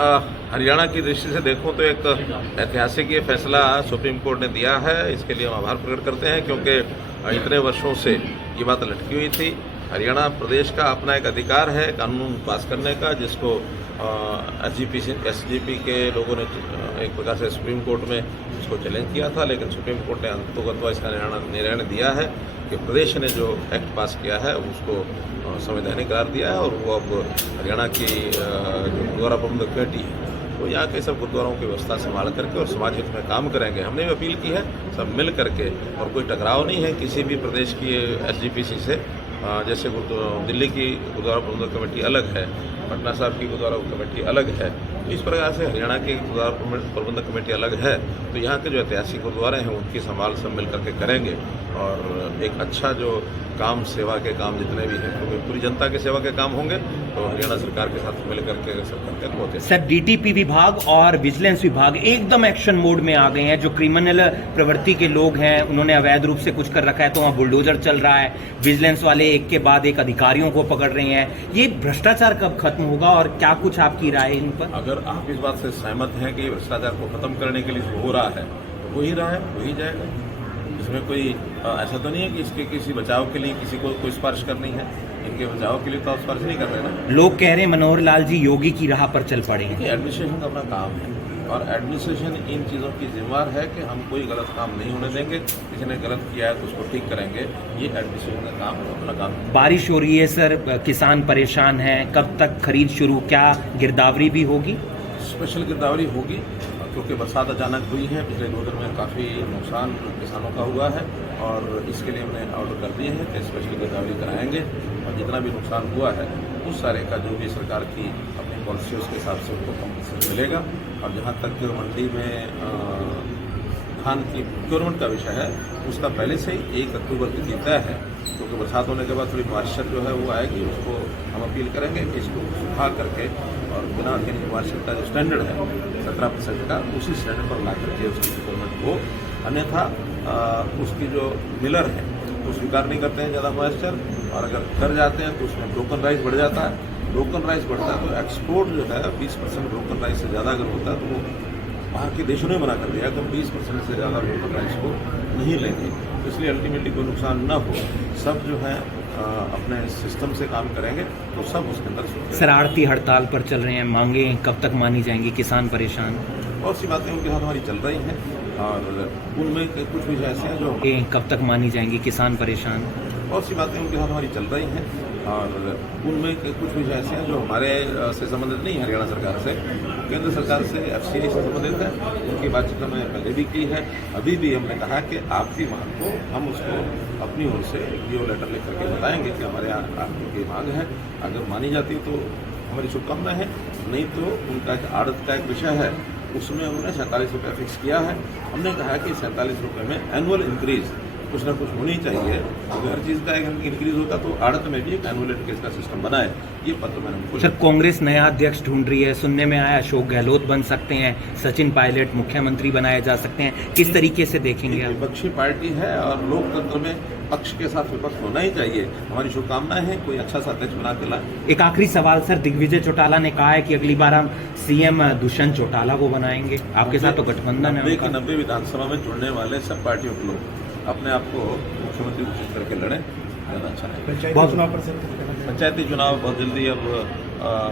हरियाणा की दृष्टि से देखूं तो एक ऐतिहासिक ये फैसला सुप्रीम कोर्ट ने दिया है। इसके लिए हम आभार प्रकट करते हैं, क्योंकि इतने वर्षों से ये बात लटकी हुई थी। हरियाणा प्रदेश का अपना एक अधिकार है कानून पास करने का, जिसको एसजीपी के लोगों ने एक प्रकार से सुप्रीम कोर्ट में इसको चैलेंज किया था, लेकिन सुप्रीम कोर्ट ने अंततोगत्वा इसका निर्णय दिया है कि प्रदेश ने जो एक्ट पास किया है उसको संवैधानिक करार दिया है, और वो अब हरियाणा की जो गुरुद्वारा प्रबंधक कमेटी है वो यहाँ के सब गुरुद्वारों की व्यवस्था संभाल करके और समाज हित में काम करेंगे। हमने भी अपील की है सब मिल करके, और कोई टकराव नहीं है किसी भी प्रदेश की एसजीपीसी से। जैसे दिल्ली की गुरुद्वारा प्रबंधक कमेटी अलग है, पटना साहब की गुरुद्वारा कमेटी अलग है, तो इस प्रकार से हरियाणा की गुरुद्वारा प्रबंधक कमेटी अलग है। तो यहाँ के जो ऐतिहासिक गुरुद्वारे हैं उनकी संभाल सब मिल करके करेंगे, और एक अच्छा जो काम सेवा के काम जितने भी हैं, क्योंकि पूरी जनता की सेवा के काम होंगे तो हरियाणा सरकार के साथ मिल करके सब करते होते हैं। सर, डीटीपी विभाग और विजिलेंस विभाग एकदम एक्शन मोड में आ गए हैं। जो क्रिमिनल प्रवृत्ति के लोग हैं उन्होंने अवैध रूप से कुछ कर रखा है तो वहाँ बुलडोजर चल रहा है। विजिलेंस वाले एक के बाद एक अधिकारियों को पकड़ रहे हैं। ये भ्रष्टाचार कब खत्म होगा और क्या कुछ आपकी राय है इन पर? अगर आप इस बात से सहमत हैं कि भ्रष्टाचार को खत्म करने के लिए हो रहा है तो हो ही रहा है, हो ही जाएगा। इसमें कोई ऐसा तो नहीं है कि इसके किसी बचाव के लिए किसी को कोई सिफारिश करनी है। इनके बचाव के लिए तो आप सिफारिश नहीं कर रहे ना। लोग कह रहे हैं मनोहर लाल जी योगी की राह पर चल पड़े हैं। एडमिनिस्ट्रेशन का अपना काम है, और एडमिनिस्ट्रेशन इन चीज़ों की जिम्मेवार है कि हम कोई गलत काम नहीं होने देंगे। किसी ने गलत किया है तो उसको ठीक करेंगे। ये एडमिनिस्ट्रेशन का काम है, अपना काम है। बारिश हो रही है सर, किसान परेशान हैं, कब तक खरीद शुरू? क्या गिरदावरी भी होगी? स्पेशल गिरदावरी होगी, क्योंकि बरसात अचानक हुई है। पिछले 2 दिन में काफ़ी नुकसान किसानों का हुआ है, और इसके लिए हमने ऑर्डर कर दिए हैं कि स्पेशल गिरदावरी कराएंगे, और जितना भी नुकसान हुआ है उस सारे का जो भी सरकार की अपनी पॉलिसी उसके हिसाब से उनको कम्पनसेशन मिलेगा। और जहाँ तक मंडी में धान की प्रोक्योरमेंट का विषय है, उसका पहले से ही 1 अक्टूबर की तय है, क्योंकि बरसात होने के बाद थोड़ी मॉइस्चर जो है वो आएगी। उसको हम अपील करेंगे कि इसको सुखा करके और बिना मॉइस्चर का जो स्टैंडर्ड है 17% का, उसी स्टैंडर्ड पर ला करके उसकी प्रोक्योरमेंट हो। अन्यथा उसकी जो मिलर है वो स्वीकार नहीं करते हैं ज़्यादा मॉइस्चर, और अगर कर जाते हैं तो उसमें ब्रोकन राइस बढ़ जाता है। ब्रोकन राइस बढ़ता है तो एक्सपोर्ट जो है 20% ब्रोकन राइस से ज़्यादा अगर होता है तो वो बाहर के देशों ने मना कर दिया कि हम 20% से ज़्यादा ब्रोकन राइस को नहीं लेंगे। तो इसलिए अल्टीमेटली कोई नुकसान न हो, सब जो है अपने सिस्टम से काम करेंगे तो सब उसके अंदर। शरारती हड़ताल पर चल रहे हैं, मांगे कब तक मानी जाएंगी? किसान परेशान। बहुत सी बातें उनके साथ हमारी चल रही हैं, और उनमें कुछ विषय ऐसे हैं जो कब तक मानी जाएंगी? किसान परेशान। बहुत सी बातें उनके साथ हमारी चल रही हैं, और उनमें कुछ विषय ऐसे हैं जो हमारे से संबंधित नहीं, हरियाणा सरकार से, केंद्र सरकार से, FCI से संबंधित है। उनकी बातचीत हमने पहले भी की है। अभी भी हमने कहा कि आपकी मांग को हम उसको अपनी ओर से DO लेटर लिख करके बताएंगे कि हमारे यहाँ आपकी मांग है। अगर मानी जाती है तो हमारी शुभकामनाएं हैं, नहीं तो उनका एक आड़त का एक विषय है, उसमें उन्होंने 47 रुपये फिक्स किया है। हमने कहा कि 47 रुपये में एनुअल इंक्रीज कुछ ना कुछ होनी चाहिए। अगर हर चीज़ का एक इंक्रीज होता तो आड़त में भी एक एनुअल इंक्रीज का सिस्टम बनाए। ये पत्र मैंने उनको। सर, कांग्रेस नया अध्यक्ष ढूंढ रही है, सुनने में आया अशोक गहलोत बन सकते हैं, सचिन पायलट मुख्यमंत्री बनाए जा सकते हैं। किस तरीके से देखेंगे आप? विपक्षी पार्टी है और लोकतंत्र में पक्ष के साथ विपक्ष होना ही चाहिए। हमारी शुभकामनाएं हैं, कोई अच्छा सा अध्यक्ष बना के लाए। एक आखिरी सवाल सर, दिग्विजय चौटाला ने कहा है कि अगली बार हम CM दुष्यंत चौटाला को बनाएंगे। आपके साथ तो गठबंधन है। 90 विधानसभा में जुड़ने वाले सब पार्टियों के लोग अपने आप को मुख्यमंत्री घोषित करके लड़े, ज़्यादा अच्छा नहीं। पंचायती चुनाव बहुत जल्दी अब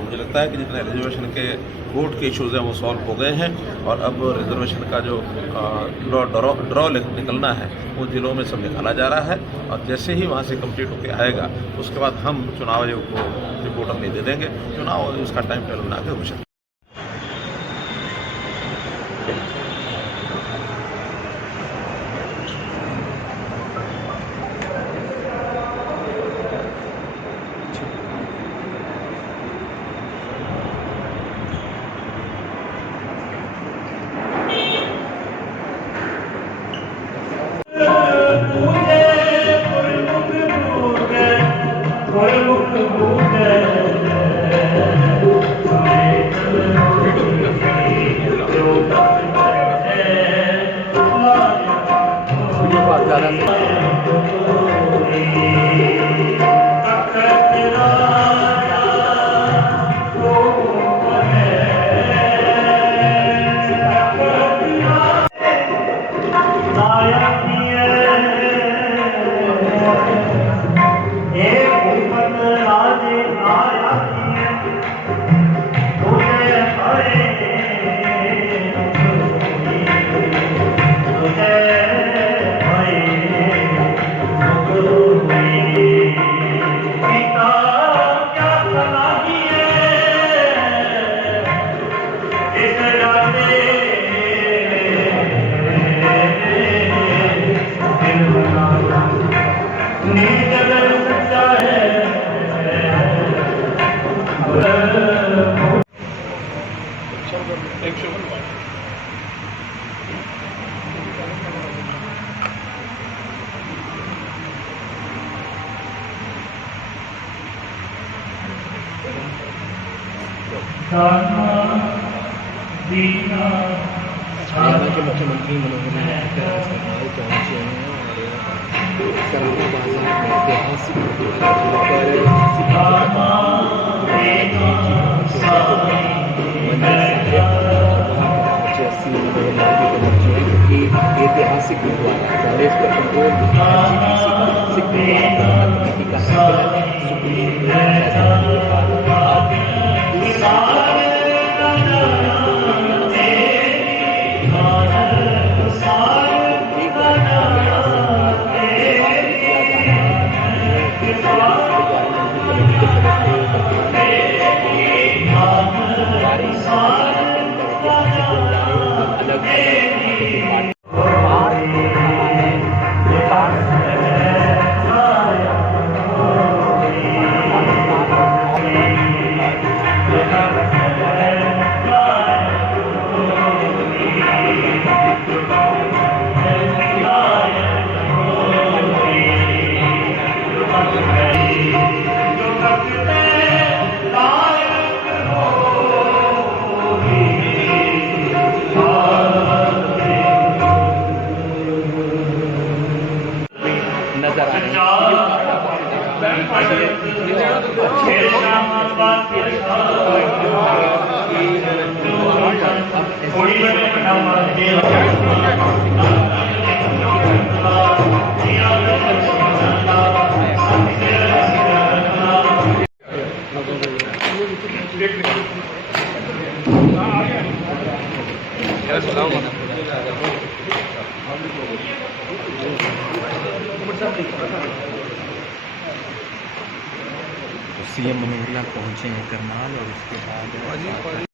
मुझे लगता है कि जितने रिजर्वेशन के कोर्ट के इश्यूज़ हैं वो सॉल्व हो गए हैं, और अब रिजर्वेशन का जो ड्रॉ निकलना है वो जिलों में सब निकाला जा रहा है, और जैसे ही वहाँ से कंप्लीट होकर आएगा उसके बाद हम चुनाव आयोग को रिपोर्ट अपनी दे देंगे। चुनाव उसका टाइम टेबल बना के घोषित। Hare हरियाणा के मुख्यमंत्री मनोहर लाल करनाल पहुंचे हैं और सराफा बाजार में ऐतिहासिक ऐतिहासिक गुरुद्वारा कालेश्वर कंट्रोल सिख गुरुद्वारा कमेटी का सुप्रीम नजर आ सीएम मनोहर लाल पहुंचे हैं करनाल और उसके बाद